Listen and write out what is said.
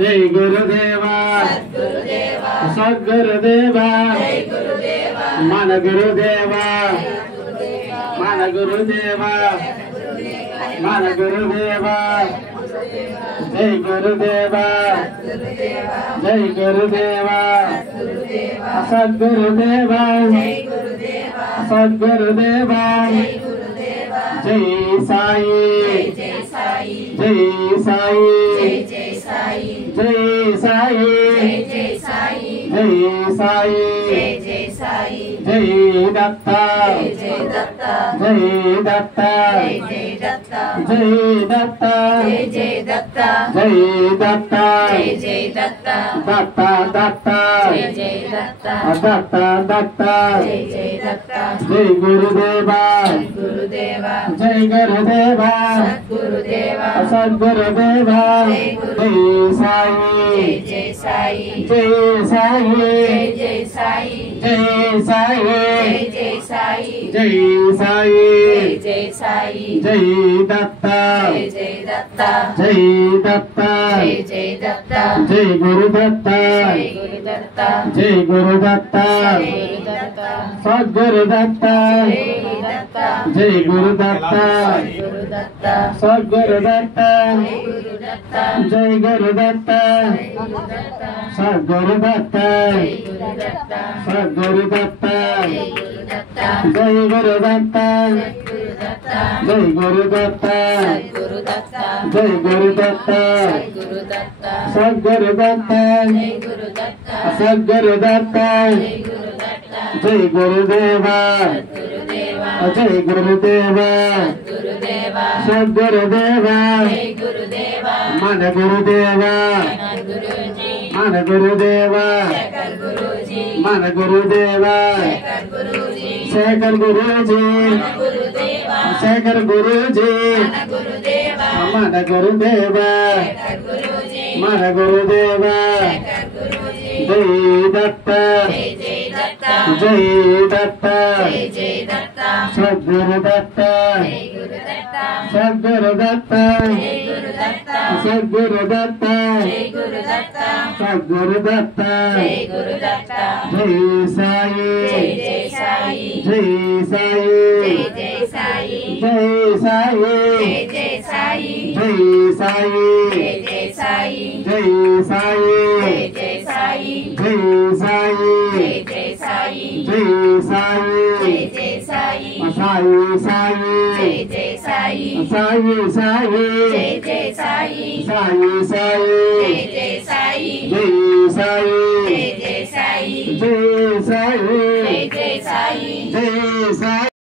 जय गुरुदेवा सद्गुरुदेवा मन गुरुदेवा मन गुरुदेवा मन गुरुदेवा जय गुरुदेवा जय गुरुदेवा सद्गुरुदेवा सद्गुरुदेवा जय साई जय साई जय साई जय साई जय साई जय साई जय साई जय साई जय दत्ता जय दत्ता जय दत्ता जय दत्ता जय दत्ता जय दत्ता जय दत्ता जय दत्ता दत्ता दत्ता जय दत्ता दत्ता दत्ता जय दत्ता जय गुरुदेवा गुरुदेवा जय गुरुदेवा गुरुदेवा सद्गुरुदेवा जय साई जय साई जय साई जय साई जय साई जय साई जय साई जय साई जय दत्ता जय दत्ता जय दत्ता जय दत्ता जय गुरुदत्ता जय गुरुदत्ता जय गुरुदत्ता सद्गुरुदत्ता जय गुरुदत्ता सद्गुरुदत्ता जय गुरुदत्ता सद्गुरुदत्ता सद्गुरुदत्ता जय गुरुदत्ता जय गुरुदत्ता जय गुरुदत्ता सद्गुरुदत्ता सद्गुरुदत्ता जय गुरुदेवा जय गुरुदेवा सद्गुरुदेवा मन गुरुदेवा मन गुरुदेवा मन गुरुदेवा शेखर गुरुजी शेखर गुरुजी मन गुरुदेवा मन गुरुदेवा जय दत्ता जय दत्ता सद्गुरुदत्ता सद्गुरुदत्ता सद्गुरुदत्ता सद्गुरुदत्ता जय साई जय साई जय साई जय साई जय साई जय साई जय साई जय साई जय साई जय साई जय साई जय साई जय साई जय साई साई साई जय साई साई साई जय साई साई साई जय साई जय साई जय साई जय साई